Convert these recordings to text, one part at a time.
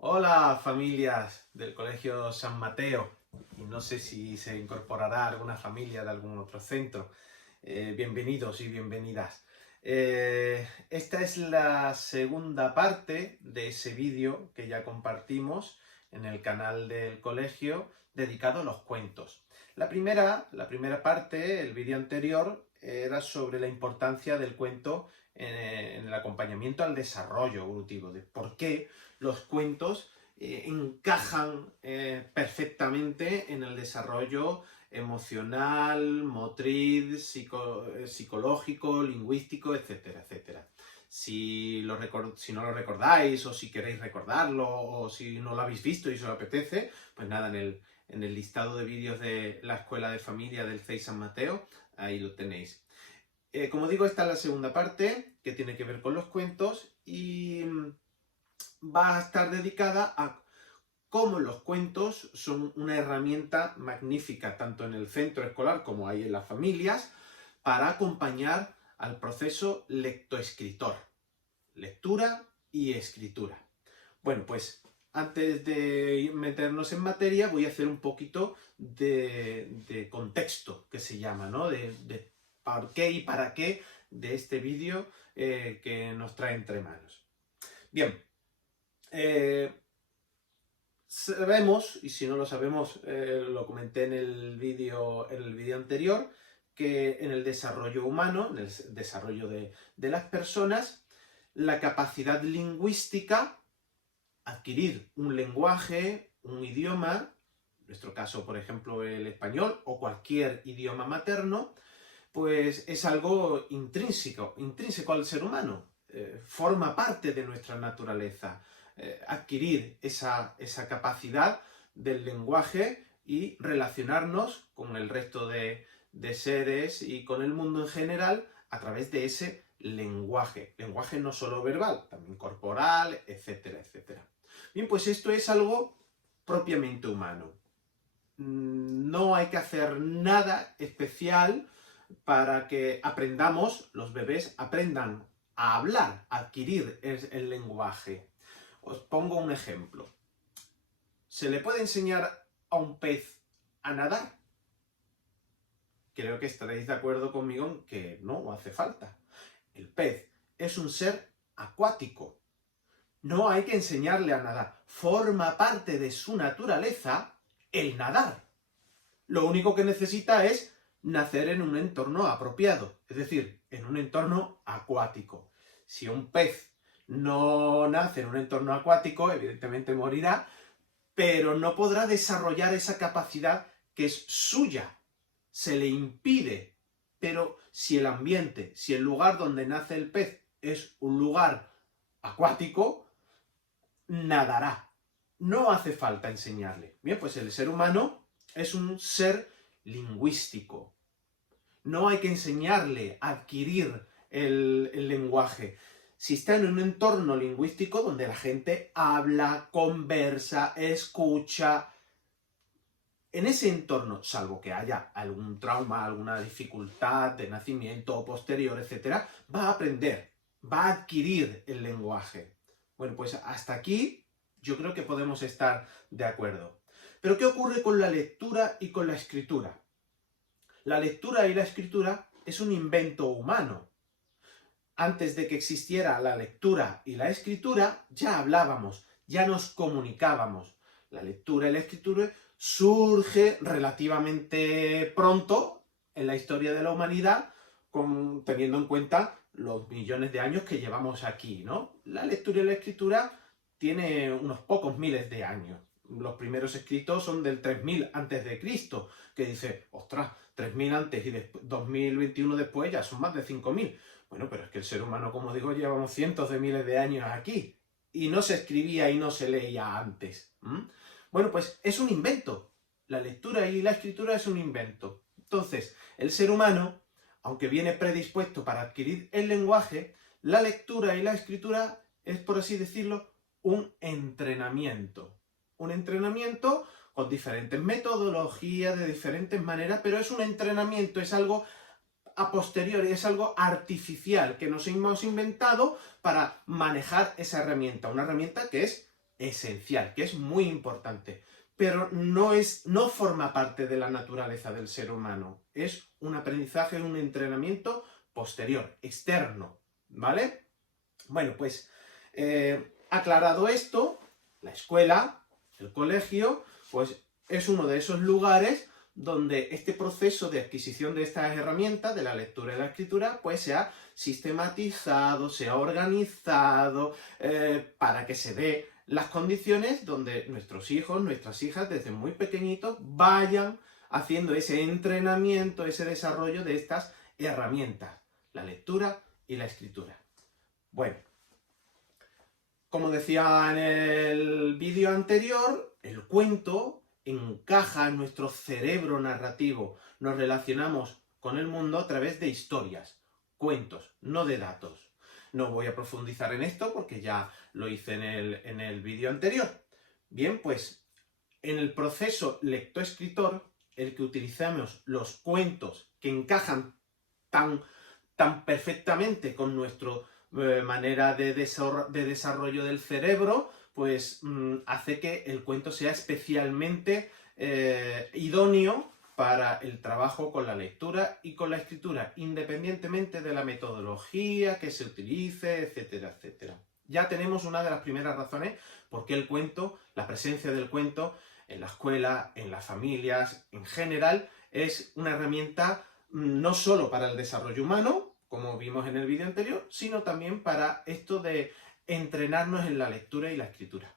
Hola familias del Colegio San Mateo, y no sé si se incorporará alguna familia de algún otro centro. Bienvenidos y bienvenidas. Esta es la segunda parte de ese vídeo que ya compartimos en el canal del colegio dedicado a los cuentos. La primera parte, el vídeo anterior, era sobre la importancia del cuento en el acompañamiento al desarrollo evolutivo, de por qué los cuentos encajan perfectamente en el desarrollo emocional, motriz, psicológico, lingüístico, etcétera, etcétera. Si no lo recordáis, o si queréis recordarlo, o si no lo habéis visto y os lo apetece, pues nada, en el listado de vídeos de la Escuela de Familia del CEI San Mateo, ahí lo tenéis. Como digo, esta es la segunda parte, que tiene que ver con los cuentos, y va a estar dedicada a cómo los cuentos son una herramienta magnífica, tanto en el centro escolar como ahí en las familias, para acompañar al proceso lectoescritor. Lectura y escritura. Bueno, pues antes de meternos en materia, voy a hacer un poquito de contexto, que se llama, ¿no? De por qué y para qué de este vídeo que nos trae entre manos. Bien, sabemos, y si no lo sabemos, lo comenté en el vídeo anterior, que en el desarrollo humano, en el desarrollo de las personas, la capacidad lingüística, adquirir un lenguaje, un idioma, en nuestro caso, por ejemplo, el español o cualquier idioma materno, pues es algo intrínseco al ser humano. Forma parte de nuestra naturaleza. Adquirir esa capacidad del lenguaje y relacionarnos con el resto de seres y con el mundo en general a través de ese lenguaje. Lenguaje no solo verbal, también corporal, etcétera, etcétera. Bien, pues esto es algo propiamente humano. No hay que hacer nada especial para que aprendamos, los bebés aprendan a hablar, a adquirir el lenguaje. Os pongo un ejemplo. ¿Se le puede enseñar a un pez a nadar? Creo que estaréis de acuerdo conmigo en que no hace falta. El pez es un ser acuático. No hay que enseñarle a nadar. Forma parte de su naturaleza el nadar. Lo único que necesita es nacer en un entorno apropiado, es decir, en un entorno acuático. Si un pez no nace en un entorno acuático, evidentemente morirá, pero no podrá desarrollar esa capacidad que es suya. Se le impide. Pero si el ambiente, si el lugar donde nace el pez es un lugar acuático, nadará. No hace falta enseñarle. Bien, pues el ser humano es un ser lingüístico. No hay que enseñarle a adquirir el lenguaje. Si está en un entorno lingüístico donde la gente habla, conversa, escucha, en ese entorno, salvo que haya algún trauma, alguna dificultad de nacimiento o posterior, etc., va a aprender, va a adquirir el lenguaje. Bueno, pues hasta aquí yo creo que podemos estar de acuerdo. Pero ¿qué ocurre con la lectura y con la escritura? La lectura y la escritura es un invento humano. Antes de que existiera la lectura y la escritura, ya hablábamos, ya nos comunicábamos. La lectura y la escritura surge relativamente pronto en la historia de la humanidad, teniendo en cuenta los millones de años que llevamos aquí, ¿no? La lectura y la escritura tiene unos pocos miles de años. Los primeros escritos son del 3000 antes de Cristo, que dice, ostras, 3000 antes y 2021 después ya son más de 5000. Bueno, pero es que el ser humano, como digo, llevamos cientos de miles de años aquí. Y no se escribía y no se leía antes. Bueno, pues es un invento. La lectura y la escritura es un invento. Entonces, el ser humano, aunque viene predispuesto para adquirir el lenguaje, la lectura y la escritura es, por así decirlo, un entrenamiento. Un entrenamiento con diferentes metodologías, de diferentes maneras, pero es un entrenamiento, es algo a posteriori, es algo artificial que nos hemos inventado para manejar esa herramienta. Una herramienta que es esencial, que es muy importante, pero no forma parte de la naturaleza del ser humano. Es un aprendizaje, un entrenamiento posterior, externo, ¿vale? Bueno, pues aclarado esto, la escuela, el colegio, pues es uno de esos lugares donde este proceso de adquisición de estas herramientas, de la lectura y la escritura, pues se ha sistematizado, se ha organizado, para que se dé las condiciones donde nuestros hijos, nuestras hijas, desde muy pequeñitos, vayan haciendo ese entrenamiento, ese desarrollo de estas herramientas, la lectura y la escritura. Bueno, como decía en el vídeo anterior, el cuento encaja en nuestro cerebro narrativo. Nos relacionamos con el mundo a través de historias, cuentos, no de datos. No voy a profundizar en esto porque ya lo hice en el vídeo anterior. Bien, pues en el proceso lector-escritor, el que utilizamos los cuentos que encajan tan perfectamente con nuestra manera de desarrollo del cerebro, pues hace que el cuento sea especialmente idóneo para el trabajo con la lectura y con la escritura, independientemente de la metodología que se utilice, etcétera, etcétera. Ya tenemos una de las primeras razones por qué el cuento, la presencia del cuento en la escuela, en las familias, en general, es una herramienta no solo para el desarrollo humano, como vimos en el vídeo anterior, sino también para esto de entrenarnos en la lectura y la escritura.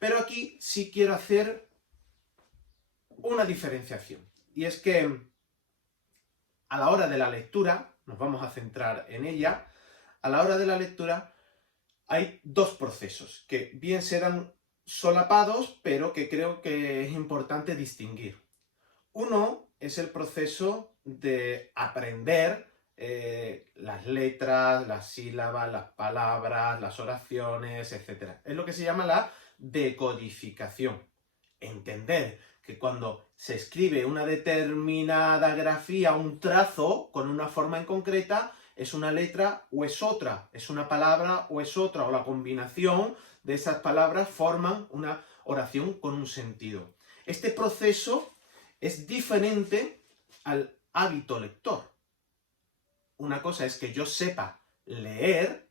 Pero aquí sí quiero hacer una diferenciación. Y es que a la hora de la lectura, nos vamos a centrar en ella, a la hora de la lectura hay dos procesos que bien serán solapados, pero que creo que es importante distinguir. Uno es el proceso de aprender las letras, las sílabas, las palabras, las oraciones, etc. Es lo que se llama la decodificación. Entender que cuando se escribe una determinada grafía, un trazo con una forma en concreta, es una letra o es otra, es una palabra o es otra, o la combinación de esas palabras forman una oración con un sentido. Este proceso es diferente al hábito lector. Una cosa es que yo sepa leer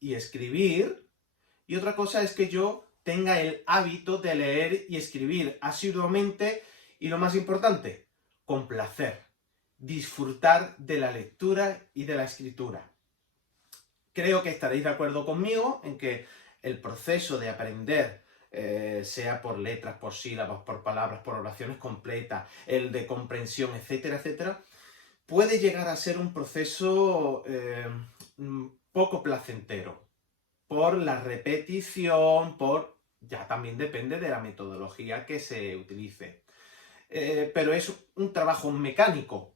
y escribir, y otra cosa es que yo tenga el hábito de leer y escribir asiduamente, y lo más importante, con placer, disfrutar de la lectura y de la escritura. Creo que estaréis de acuerdo conmigo en que el proceso de aprender, sea por letras, por sílabas, por palabras, por oraciones completas, el de comprensión, etcétera, etcétera, puede llegar a ser un proceso poco placentero, por la repetición, ya también depende de la metodología que se utilice. Pero es un trabajo mecánico,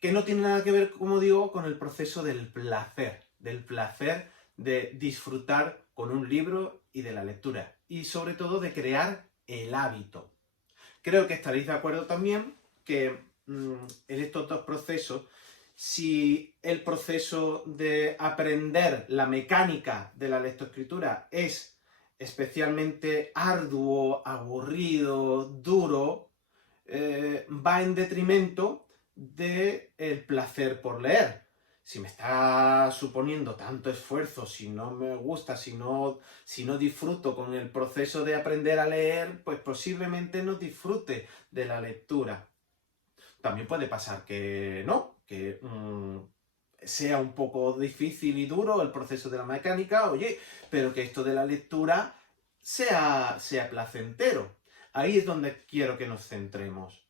que no tiene nada que ver, como digo, con el proceso del placer de disfrutar con un libro y de la lectura, y sobre todo de crear el hábito. Creo que estaréis de acuerdo también que en estos dos procesos, si el proceso de aprender la mecánica de la lectoescritura es especialmente arduo, aburrido, duro, va en detrimento del placer por leer. Si me está suponiendo tanto esfuerzo, si no me gusta, si no disfruto con el proceso de aprender a leer, pues posiblemente no disfrute de la lectura. También puede pasar que no, que sea un poco difícil y duro el proceso de la mecánica, oye, pero que esto de la lectura sea placentero. Ahí es donde quiero que nos centremos.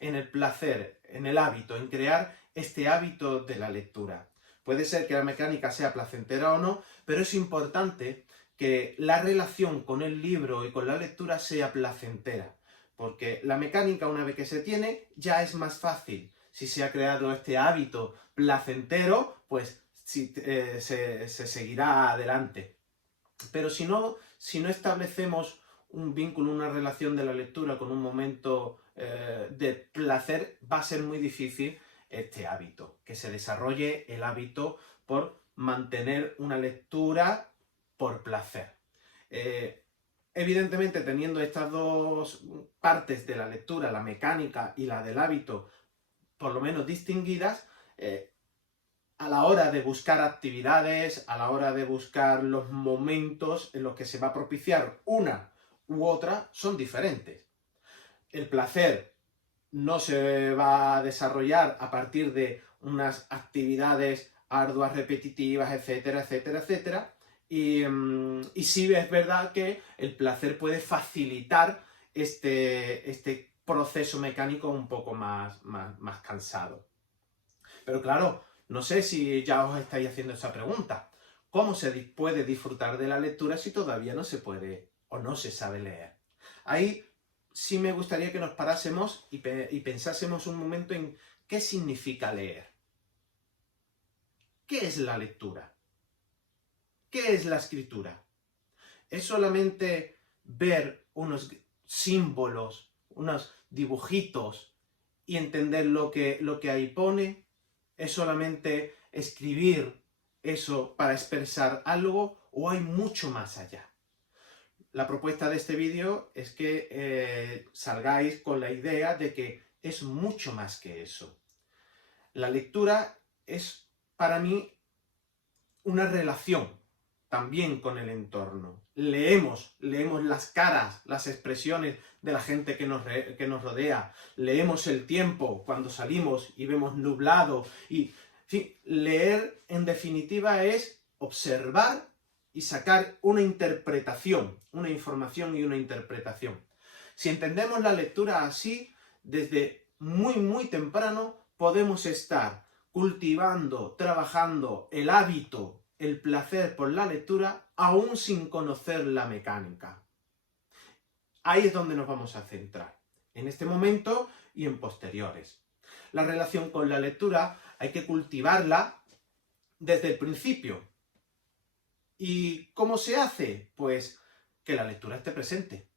En el placer, en el hábito, en crear este hábito de la lectura. Puede ser que la mecánica sea placentera o no, pero es importante que la relación con el libro y con la lectura sea placentera. Porque la mecánica, una vez que se tiene, ya es más fácil. Si se ha creado este hábito placentero, pues se seguirá adelante. Pero si no establecemos un vínculo, una relación de la lectura con un momento de placer, va a ser muy difícil este hábito, que se desarrolle el hábito por mantener una lectura por placer. Evidentemente, teniendo estas dos partes de la lectura, la mecánica y la del hábito, por lo menos distinguidas, a la hora de buscar actividades, a la hora de buscar los momentos en los que se va a propiciar una u otra, son diferentes. El placer no se va a desarrollar a partir de unas actividades arduas, repetitivas, etcétera, etcétera, etcétera. Y sí es verdad que el placer puede facilitar este proceso mecánico un poco más cansado. Pero claro, no sé si ya os estáis haciendo esa pregunta. ¿Cómo se puede disfrutar de la lectura si todavía no se puede o no se sabe leer? Ahí sí me gustaría que nos parásemos y pensásemos un momento en qué significa leer. ¿Qué es la lectura? ¿Qué es la escritura? ¿Es solamente ver unos símbolos, unos dibujitos y entender lo que ahí pone? ¿Es solamente escribir eso para expresar algo o hay mucho más allá? La propuesta de este vídeo es que salgáis con la idea de que es mucho más que eso. La lectura es para mí una relación también con el entorno. Leemos las caras, las expresiones de la gente que nos rodea. Leemos el tiempo cuando salimos y vemos nublado. En fin, leer en definitiva es observar y sacar una interpretación, una información y una interpretación. Si entendemos la lectura así, desde muy temprano podemos estar cultivando, trabajando el hábito, el placer por la lectura, aún sin conocer la mecánica. Ahí es donde nos vamos a centrar, en este momento y en posteriores. La relación con la lectura hay que cultivarla desde el principio. ¿Y cómo se hace? Pues que la lectura esté presente.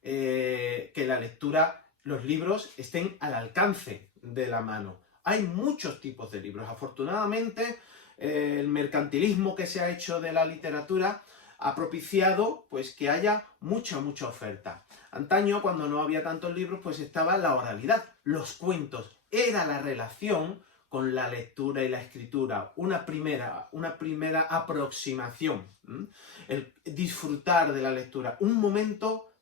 Que la lectura, los libros estén al alcance de la mano. Hay muchos tipos de libros. Afortunadamente, el mercantilismo que se ha hecho de la literatura ha propiciado pues, que haya mucha oferta. Antaño, cuando no había tantos libros, pues estaba la oralidad, los cuentos. Era la relación con la lectura y la escritura, una primera aproximación. El disfrutar de la lectura, un momento,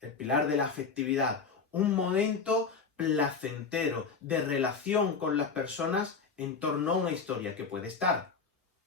el pilar de la afectividad, un momento placentero, de relación con las personas en torno a una historia que puede estar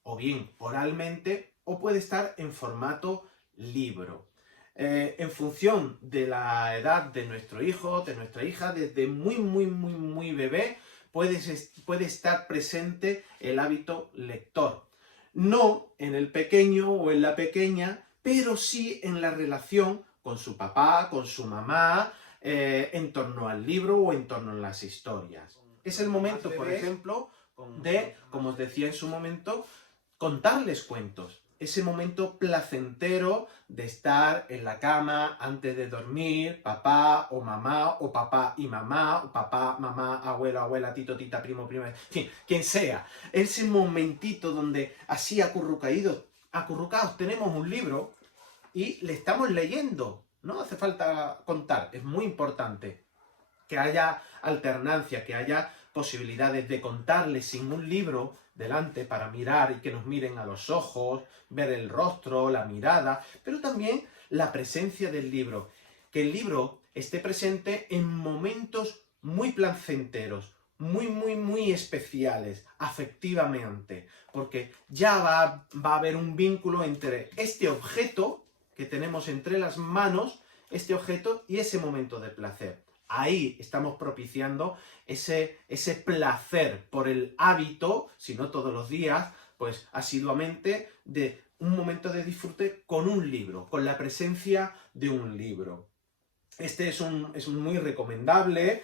o bien oralmente o puede estar en formato libro. En función de la edad de nuestro hijo, de nuestra hija, desde muy bebé, puede estar presente el hábito lector. No en el pequeño o en la pequeña, pero sí en la relación con su papá, con su mamá, en torno al libro o en torno a las historias. Es el momento, por ejemplo, de, como os decía en su momento, contarles cuentos. Ese momento placentero de estar en la cama antes de dormir, papá o mamá, o papá y mamá, o papá, mamá, abuelo, abuela, tito, tita, primo, prima, en fin, quien sea. Ese momentito donde así acurrucados tenemos un libro y le estamos leyendo. No hace falta contar, es muy importante que haya alternancia, que haya posibilidades de contarles sin un libro delante para mirar y que nos miren a los ojos, ver el rostro, la mirada, pero también la presencia del libro. Que el libro esté presente en momentos muy placenteros, muy especiales, afectivamente, porque ya va a haber un vínculo entre este objeto que tenemos entre las manos, este objeto y ese momento de placer. Ahí estamos propiciando ese placer por el hábito, si no todos los días, pues asiduamente, de un momento de disfrute con un libro, con la presencia de un libro. Este es un muy recomendable,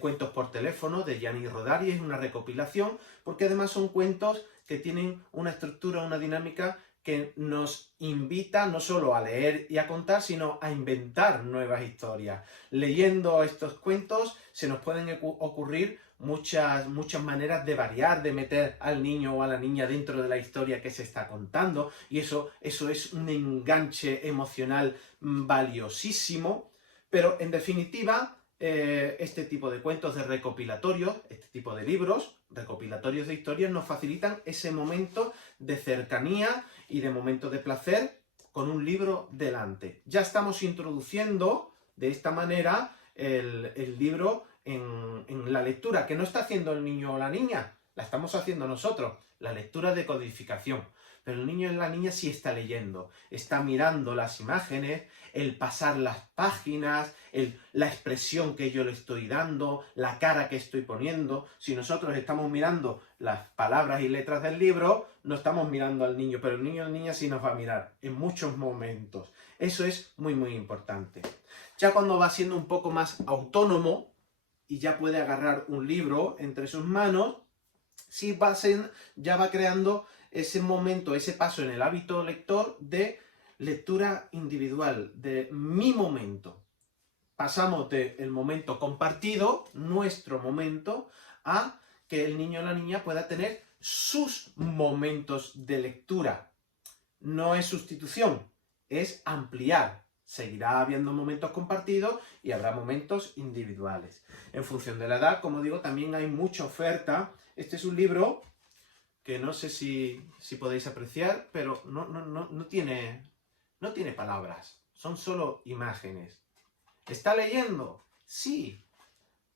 Cuentos por teléfono, de Gianni Rodari, es una recopilación, porque además son cuentos que tienen una estructura, una dinámica que nos invita no solo a leer y a contar, sino a inventar nuevas historias. Leyendo estos cuentos se nos pueden ocurrir muchas maneras de variar, de meter al niño o a la niña dentro de la historia que se está contando, y eso es un enganche emocional valiosísimo. Pero en definitiva, este tipo de cuentos de recopilatorios, este tipo de libros, recopilatorios de historias, nos facilitan ese momento de cercanía y de momento de placer con un libro delante. Ya estamos introduciendo de esta manera el libro en la lectura, que no está haciendo el niño o la niña, la estamos haciendo nosotros, la lectura de codificación. Pero el niño y la niña sí está leyendo, está mirando las imágenes, el pasar las páginas, la expresión que yo le estoy dando, la cara que estoy poniendo. Si nosotros estamos mirando las palabras y letras del libro, no estamos mirando al niño, pero el niño o la niña sí nos va a mirar en muchos momentos. Eso es muy, muy importante. Ya cuando va siendo un poco más autónomo y ya puede agarrar un libro entre sus manos, sí ya va creando ese momento, ese paso en el hábito lector de lectura individual, de mi momento. Pasamos del momento compartido, nuestro momento, a que el niño o la niña pueda tener sus momentos de lectura. No es sustitución, es ampliar. Seguirá habiendo momentos compartidos y habrá momentos individuales. En función de la edad, como digo, también hay mucha oferta. Este es un libro que no sé si podéis apreciar, pero no tiene palabras, son solo imágenes. ¿Está leyendo? Sí.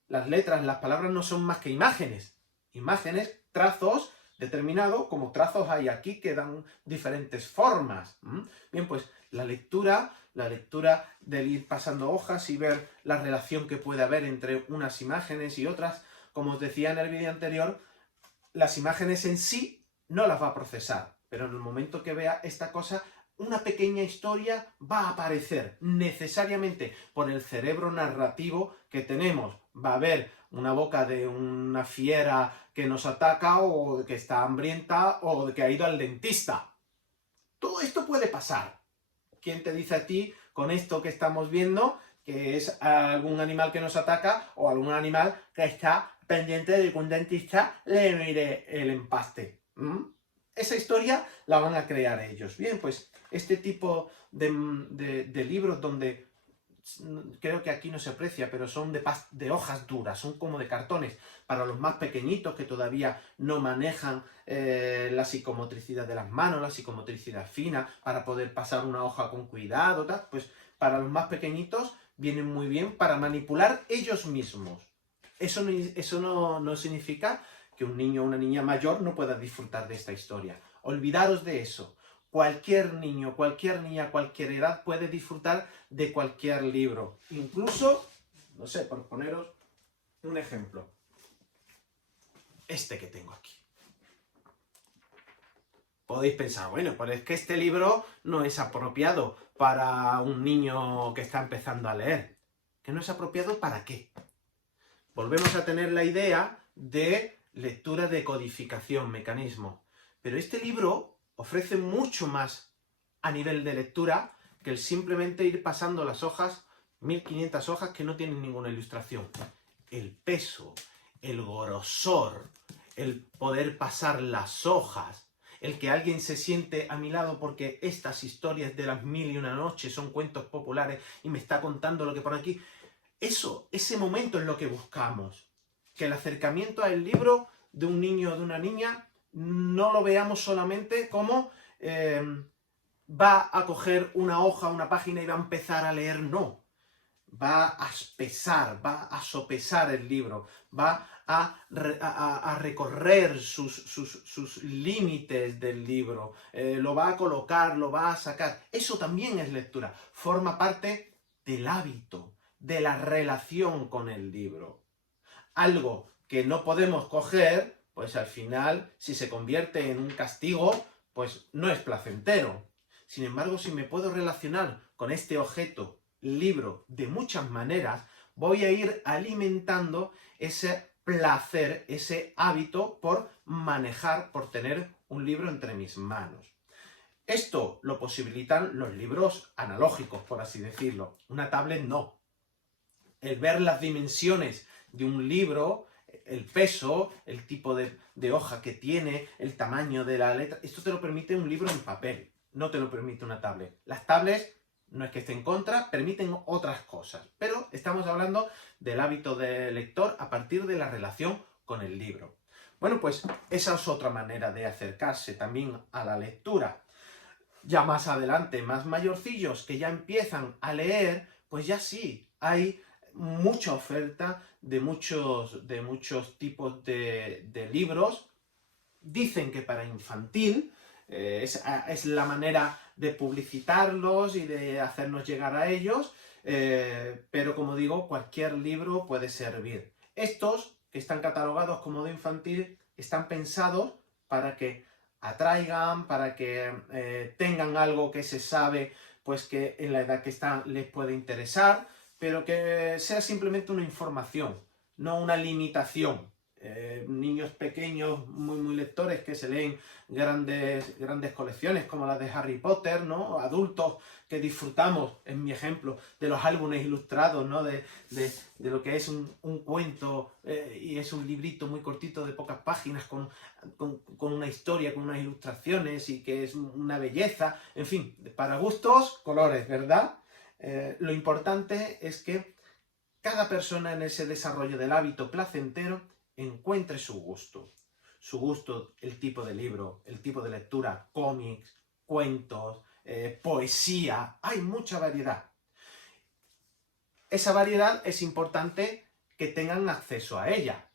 Las letras, las palabras no son más que imágenes. Imágenes, trazos determinados, como trazos hay aquí que dan diferentes formas. Bien, pues la lectura del ir pasando hojas y ver la relación que puede haber entre unas imágenes y otras, como os decía en el vídeo anterior, las imágenes en sí no las va a procesar, pero en el momento que vea esta cosa, una pequeña historia va a aparecer necesariamente por el cerebro narrativo que tenemos. Va a haber una boca de una fiera que nos ataca, o que está hambrienta, o de que ha ido al dentista. Todo esto puede pasar. ¿Quién te dice a ti, con esto que estamos viendo, que es algún animal que nos ataca o algún animal que está pendiente de que un dentista le mire el empaste? Esa historia la van a crear ellos. Bien, pues este tipo de libros donde creo que aquí no se aprecia, pero son de hojas duras, son como de cartones, para los más pequeñitos que todavía no manejan la psicomotricidad de las manos, la psicomotricidad fina, para poder pasar una hoja con cuidado, tal, pues para los más pequeñitos vienen muy bien para manipular ellos mismos. Eso no significa que un niño o una niña mayor no pueda disfrutar de esta historia. Olvidaros de eso. Cualquier niño, cualquier niña, cualquier edad puede disfrutar de cualquier libro. Incluso, no sé, por poneros un ejemplo. Este que tengo aquí. Podéis pensar, bueno, pues es que este libro no es apropiado para un niño que está empezando a leer. ¿Que no es apropiado para qué? Volvemos a tener la idea de lectura de codificación, mecanismo. Pero este libro ofrece mucho más a nivel de lectura que el simplemente ir pasando las hojas, 1500 hojas que no tienen ninguna ilustración. El peso, el grosor, el poder pasar las hojas, el que alguien se siente a mi lado porque estas historias de las 1001 noches son cuentos populares y me está contando lo que por aquí. Ese momento es lo que buscamos. Que el acercamiento al libro de un niño o de una niña no lo veamos solamente como va a coger una hoja, una página y va a empezar a leer. No. Va a pesar, va a sopesar el libro, va a recorrer sus límites del libro, lo va a colocar, lo va a sacar. Eso también es lectura, forma parte del hábito, de la relación con el libro. Algo que no podemos coger, pues al final, si se convierte en un castigo, pues no es placentero. Sin embargo, si me puedo relacionar con este objeto, libro, de muchas maneras, voy a ir alimentando ese placer, ese hábito por manejar, por tener un libro entre mis manos. Esto lo posibilitan los libros analógicos, por así decirlo. Una tablet no. El ver las dimensiones de un libro el peso, el tipo de hoja que tiene, el tamaño de la letra. Esto te lo permite un libro en papel, no te lo permite una tablet. Las tablets, no es que esté en contra, permiten otras cosas, pero estamos hablando del hábito del lector a partir de la relación con el libro. Bueno, pues esa es otra manera de acercarse también a la lectura. Ya más adelante, más mayorcillos que ya empiezan a leer, pues ya sí, hay mucha oferta de muchos tipos de libros. Dicen que para infantil es la manera de publicitarlos y de hacernos llegar a ellos, pero como digo, cualquier libro puede servir. Estos, que están catalogados como de infantil, están pensados para que atraigan, para que tengan algo que se sabe, pues que en la edad que están les puede interesar, pero que sea simplemente una información, no una limitación. Niños pequeños, muy lectores, que se leen grandes colecciones como las de Harry Potter, ¿no? Adultos que disfrutamos, en mi ejemplo, de los álbumes ilustrados, ¿no? De lo que es un cuento y es un librito muy cortito de pocas páginas con una historia, con unas ilustraciones y que es una belleza. En fin, para gustos, colores, ¿verdad? Lo importante es que cada persona en ese desarrollo del hábito placentero encuentre su gusto, el tipo de libro, el tipo de lectura, cómics, cuentos, poesía, hay mucha variedad. Esa variedad es importante que tengan acceso a ella.